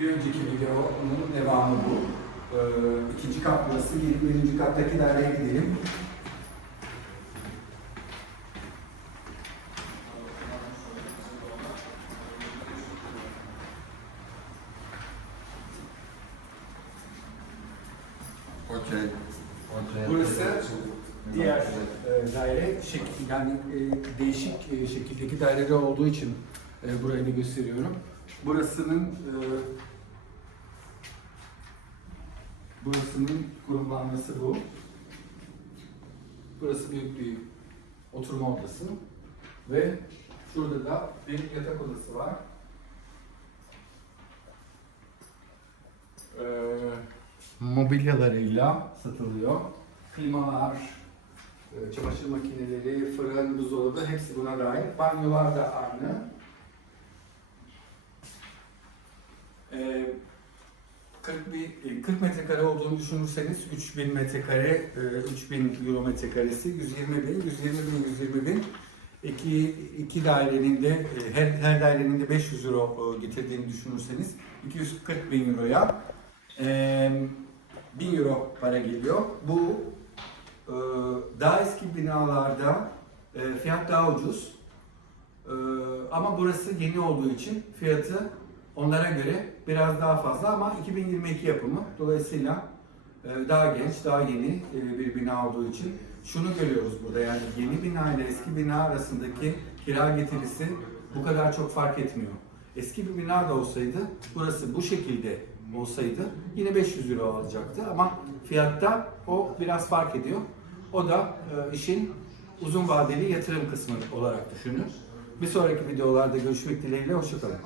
bir önceki videonun devamı bu. Ee, ikinci kat burası. Birinci kattaki daireye gidelim. Okey. Burası diğer e, daire şekil yani e, değişik e, şekildeki daireler olduğu için e, burayı da gösteriyorum. Burasının e, burasının kurumlanması bu. Burası büyük bir oturma odası ve şurada da bir yatak odası var. Ee, mobilyalarıyla satılıyor. Klimalar, e, çamaşır makineleri, fırın, buzdolabı hepsi buna dahil. Banyolar da aynı. Ee, 40, bir, e, 40 metrekare olduğunu düşünürseniz 3000 metrekare, e, 3000 euro metrekaresi 120 bin, 120 bin, 120 bin. İki, iki dairenin de, e, her, her dairenin de 500 euro e, getirdiğini düşünürseniz 240 bin euroya e, 1000 euro para geliyor. Bu e, daha eski binalarda e, fiyat daha ucuz. E, ama burası yeni olduğu için fiyatı onlara göre biraz daha fazla ama 2022 yapımı. Dolayısıyla e, daha genç, daha yeni e, bir bina olduğu için şunu görüyoruz burada yani yeni bina ile eski bina arasındaki kira getirisi bu kadar çok fark etmiyor. Eski bir bina da olsaydı burası bu şekilde olsaydı yine 500 euro alacaktı ama fiyatta o biraz fark ediyor. O da e, işin uzun vadeli yatırım kısmı olarak düşünün. Bir sonraki videolarda görüşmek dileğiyle hoşçakalın.